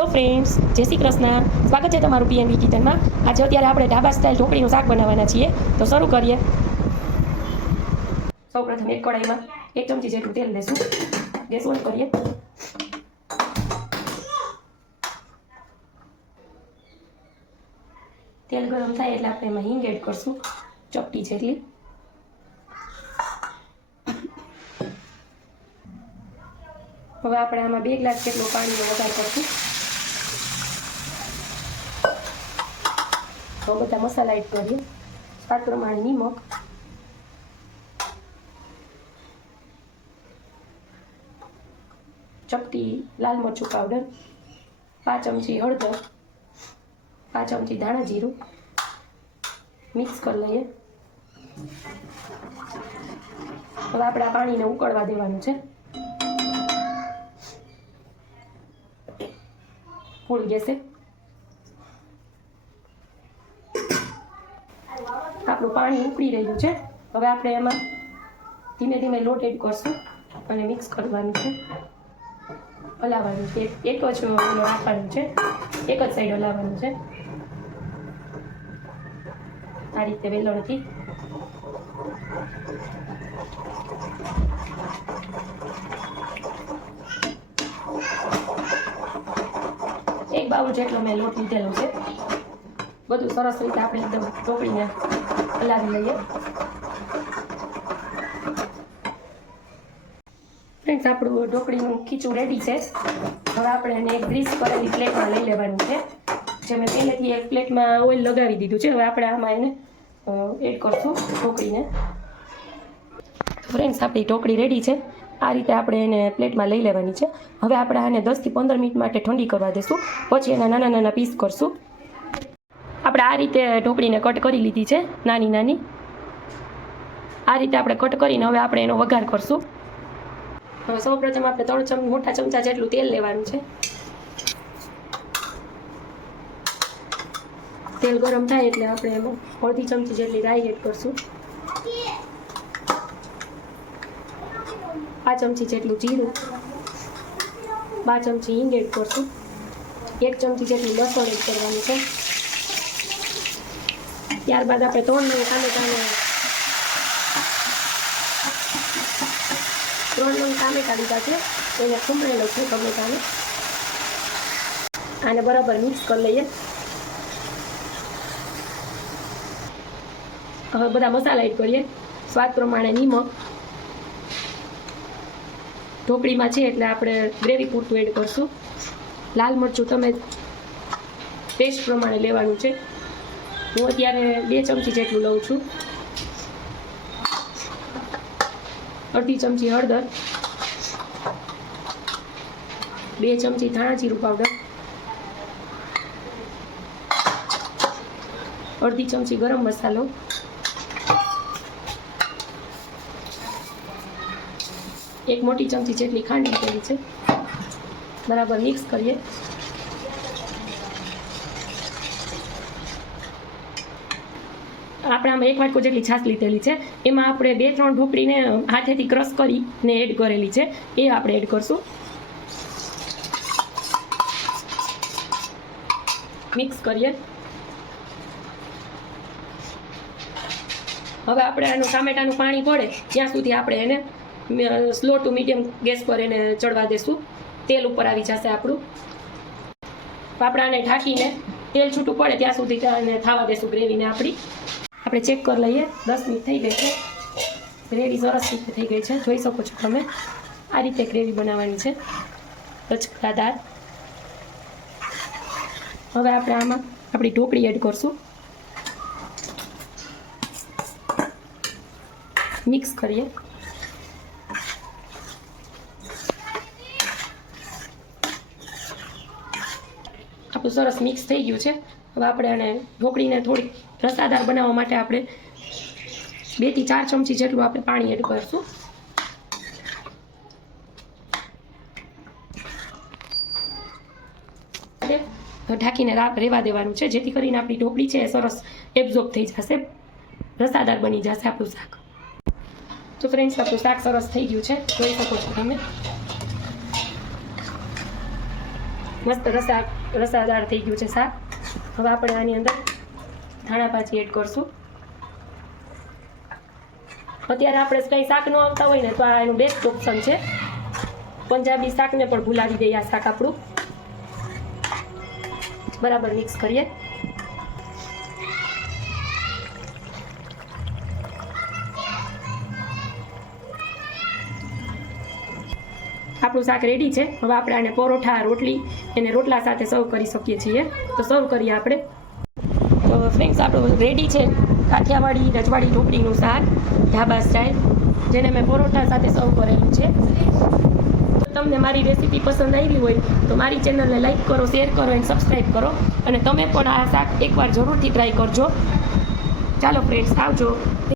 Hello friends, જય શ્રી કૃષ્ણ. સ્વાગત છે તમારું પીએનવી કિચનમાં. આજે અત્યારે આપણે ઢાબા સ્ટાઇલ ઢોકળીનું શાક બનાવવાના છીએ, તો શરૂ કરીએ. સૌપ્રથમ એક કઢાઈમાં 1 ચમચી જેટલું તેલ લેશું. ગેસ ઓન કરીએ. તેલ ગરમ થાય એટલે આપણે એમાં હિંગ એડ કરશું, ચપટી જેટલી. હવે આપણે આમાં 2 ગ્લાસ જેટલો પાણીનો વઘાર કરશું. હવે બધા મસાલા એડ કરીએ. સ્વાદ પ્રમાણે નિમક, ચપટી લાલ મરચું પાવડર, 5 ચમચી હળદર, 5 ચમચી ધાણા જીરું મિક્સ કરી લઈએ. હવે આપણે આ પાણીને ઉકળવા દેવાનું છે. ફૂલ ગેસે આપણું પાણી ઉકળી રહ્યું છે. હવે આપણે એમાં ધીમે ધીમે લોટ એડ કરશું અને મિક્સ કરવાનું છે, હલાવવાનું છે. એક જ રાખવાનું છે, એક જ સાઈડ હલાવવાનું છે. આ રીતે વેલણથી એક બાઉલ જેટલો મેં લોટ લીધેલો છે. બધું સરસ રીતે આપણે એકદમ ઢોકળીને હલાવી લઈએ. ફ્રેન્ડ્સ, આપણું ઢોકળીનું ખીચું રેડી છે. હવે આપણે એને એક ગ્રીસ કરેલી પ્લેટમાં લઈ લેવાનું છે. જે મેં પહેલેથી એક પ્લેટમાં ઓઇલ લગાવી દીધું છે. હવે આપણે આમાં એને એડ કરશું ઢોકળીને. ફ્રેન્ડ્સ, આપણી ઢોકળી રેડી છે. આ રીતે આપણે એને પ્લેટમાં લઈ લેવાની છે. હવે આપણે આને 10 થી 15 મિનિટ માટે ઠંડી કરવા દઈશું. પછી એના નાના નાના પીસ કરશું. આપણે આ રીતે ઢોકળીને કટ કરી લીધી છે, નાની નાની. આ રીતે આપણે કટ કરીને હવે આપણે એનો વઘાર કરશું. હવે સૌપ્રથમ આપણે 3 મોટા ચમચા જેટલું તેલ લેવાનું છે. તેલ ગરમ થાય એટલે આપણે એમાં અડધી ચમચી જેટલી રાઈ એડ કરશું. 5 ચમચી જેટલું જીરું, 5 ચમચી હિંગ એડ કરશું. 1 ચમચી જેટલું લસણ એડ કરવાનું છે. ત્યારબાદ આપણે 3 નંગ ટામેટા લીધા છે. એને ખમણેલો છે ટમેટાને. આને બરાબર મિક્સ કરી લઈએ. હવે બધા મસાલા એડ કરીએ. સ્વાદ પ્રમાણે નિમક. ઢોકળીમાં છે એટલે આપણે ગ્રેવી પૂરતું એડ કરશું. લાલ મરચું તમે ટેસ્ટ પ્રમાણે લેવાનું છે. હું અત્યારે 2 ચમચી જેટલું લઉં છું. અડધી ચમચી હળદર, 2 ચમચી ધાણા જીરું પાવડર, અડધી ચમચી ગરમ મસાલો, 1 મોટી ચમચી જેટલી ખાંડ લીધેલી છે. બરાબર મિક્સ કરીએ. આપણે આમાં 1 વાટકો જેટલી છાશ લીધેલી છે. એમાં આપણે 2-3 ઢોકળીને હાથેથી ક્રશ કરીને એડ કરેલી છે, એ આપણે એડ કરશું. મિક્સ કરીએ. હવે આપણે આનું ટામેટાનું પાણી પડે ત્યાં સુધી આપણે એને સ્લો ટુ મીડિયમ ગેસ પર એને ચડવા દેશું. તેલ ઉપર આવી જશે આપણું. આપણે આને ઢાંકીને તેલ છૂટું પડે ત્યાં સુધી એને થવા દેશું ગ્રેવીને આપણી. આપણે ચેક કરી લઈએ. 10 મિનિટ થઈ ગઈ છે. ગ્રેવી સરસ રીતે થઈ ગઈ છે, જોઈ શકો છો તમે. આ રીતે ગ્રેવી બનાવવાની છે, રચકડાદાર. હવે આપણે આમાં આપણી ઢોકળી એડ કરશું. મિક્સ કરીએ. આપણું સરસ મિક્સ થઈ ગયું છે. હવે આપણે આને ઢોકળીને થોડીક રસાદાર બનાવવા માટે આપણે 2 થી 4 ચમચી જેટલું આપણે પાણી એડ કરીશું. ઢાંકીને રહેવા દેવાનું છે, જેથી કરીને આપણી ઢોકળી છે એ સરસ એબ્ઝોર્બ થઈ જશે, રસાદાર બની જશે આપણું શાક. તો ફ્રેન્ડ્સ, આપણું શાક સરસ થઈ ગયું છે, જોઈ શકો છો તમે. મસ્ત રસાદાર થઈ ગયું છે શાક. હવે આપણે આની અંદર ધાણા ભાજી એડ કરશું. અત્યારે આપણે કંઈ શાક ન આવતા હોય ને તો આ એનું બેસ્ટ ઓપ્શન છે. પંજાબી શાકને પણ ભૂલાવી દઈએ આ શાક આપણું. બરાબર મિક્સ કરીએ. આપણું શાક રેડી છે. હવે આપણે આને પરોઠા રોટલી એને રોટલા સાથે સર્વ કરી શકીએ છીએ. તો સર્વ કરીએ આપણે. તો ફ્રેન્ડ્સ આપણું રેડી છે કાઠિયાવાડી રજવાડી ઢોકળીનું શાક ઢાબા સ્ટાઇલ, જેને મેં પરોઠા સાથે સર્વ કરેલું છે. તમને મારી રેસીપી પસંદ આવી હોય તો મારી ચેનલને લાઈક કરો, શેર કરો અને સબસ્ક્રાઈબ કરો. અને તમે પણ આ શાક એકવાર જરૂરથી ટ્રાય કરજો. ચાલો ફ્રેન્ડ્સ, આવજો.